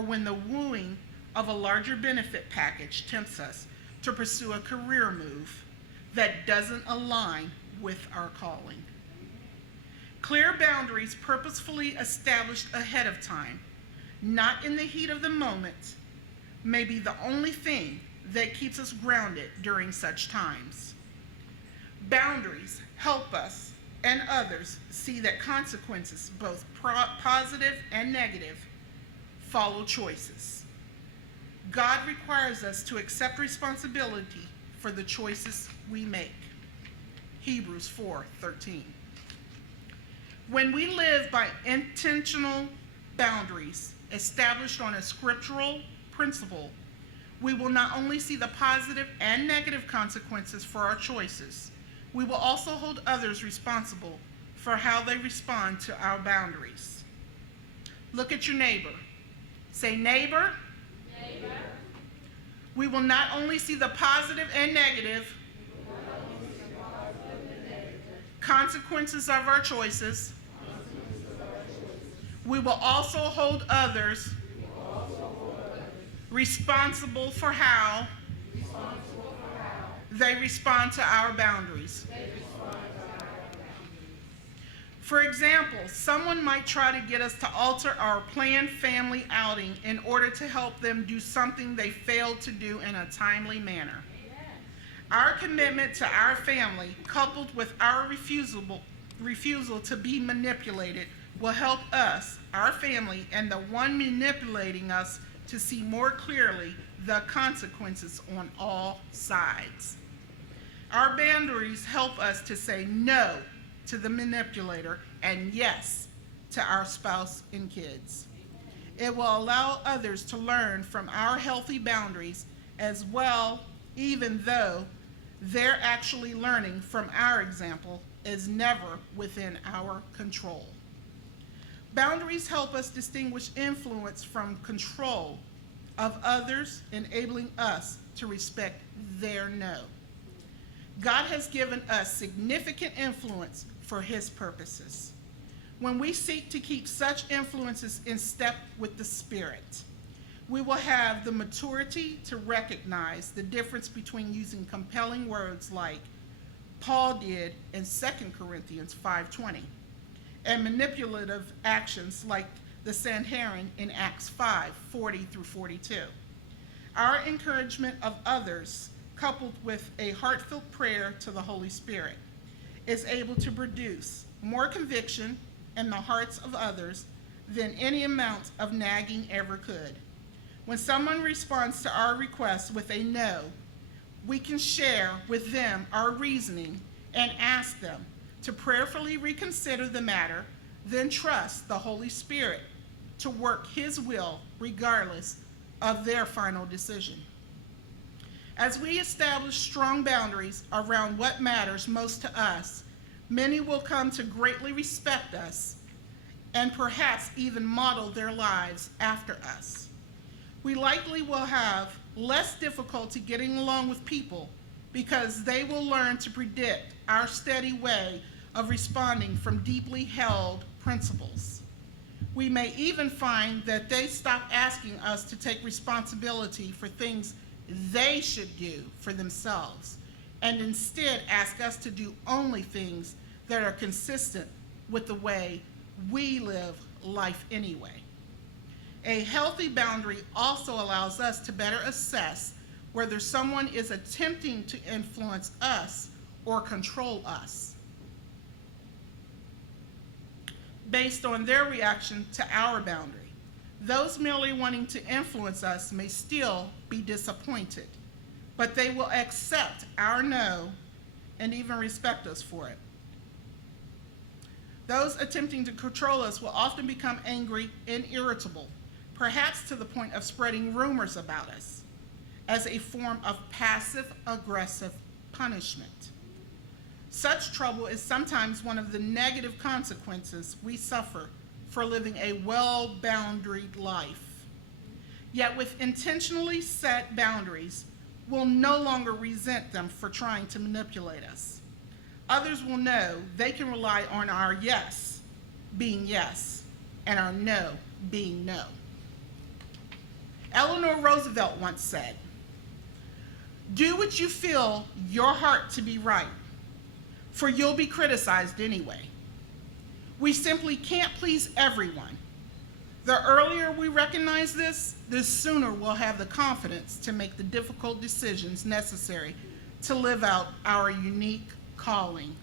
or when the wooing of a larger benefit package tempts us to pursue a career move that doesn't align with our calling. Clear boundaries purposefully established ahead of time, not in the heat of the moment, may be the only thing that keeps us grounded during such times. Boundaries help us and others see that consequences, both positive and negative, follow choices. God requires us to accept responsibility for the choices we make. Hebrews 4:13. When we live by intentional boundaries established on a scriptural principle, we will not only see the positive and negative consequences for our choices, we will also hold others responsible for how they respond to our boundaries. Look at your neighbor. Say, neighbor. Neighbor. We will not only see the positive and negative consequences of our choices, we will also hold others responsible for how they respond to our boundaries. For example, someone might try to get us to alter our planned family outing in order to help them do something they failed to do in a timely manner. Our commitment to our family, coupled with our refusal to be manipulated, will help us, our family, and the one manipulating us to see more clearly the consequences on all sides. Our boundaries help us to say no to the manipulator and yes to our spouse and kids. It will allow others to learn from our healthy boundaries as well, even though they're actually learning from our example is never within our control. Boundaries help us distinguish influence from control of others, enabling us to respect their no. God has given us significant influence for his purposes. When we seek to keep such influences in step with the Spirit, we will have the maturity to recognize the difference between using compelling words like Paul did in 2 Corinthians 5:20 and manipulative actions like the Sanhedrin in Acts 5:40 through 42. Our encouragement of others, coupled with a heartfelt prayer to the Holy Spirit, is able to produce more conviction in the hearts of others than any amount of nagging ever could. When someone responds to our request with a no, we can share with them our reasoning and ask them to prayerfully reconsider the matter, then trust the Holy Spirit to work his will regardless of their final decision. As we establish strong boundaries around what matters most to us, many will come to greatly respect us and perhaps even model their lives after us. We likely will have less difficulty getting along with people because they will learn to predict our steady way of responding from deeply held principles. We may even find that they stop asking us to take responsibility for things they should do for themselves, and instead ask us to do only things that are consistent with the way we live life anyway. A healthy boundary also allows us to better assess whether someone is attempting to influence us or control us based on their reaction to our boundary. Those merely wanting to influence us may still be disappointed, but they will accept our no and even respect us for it. Those attempting to control us will often become angry and irritable, perhaps to the point of spreading rumors about us as a form of passive-aggressive punishment. Such trouble is sometimes one of the negative consequences we suffer for living a well-boundaried life. Yet with intentionally set boundaries, we'll no longer resent them for trying to manipulate us. Others will know they can rely on our yes being yes and our no being no. Eleanor Roosevelt once said, "Do what you feel your heart to be right, for you'll be criticized anyway." We simply can't please everyone. The earlier we recognize this, the sooner we'll have the confidence to make the difficult decisions necessary to live out our unique calling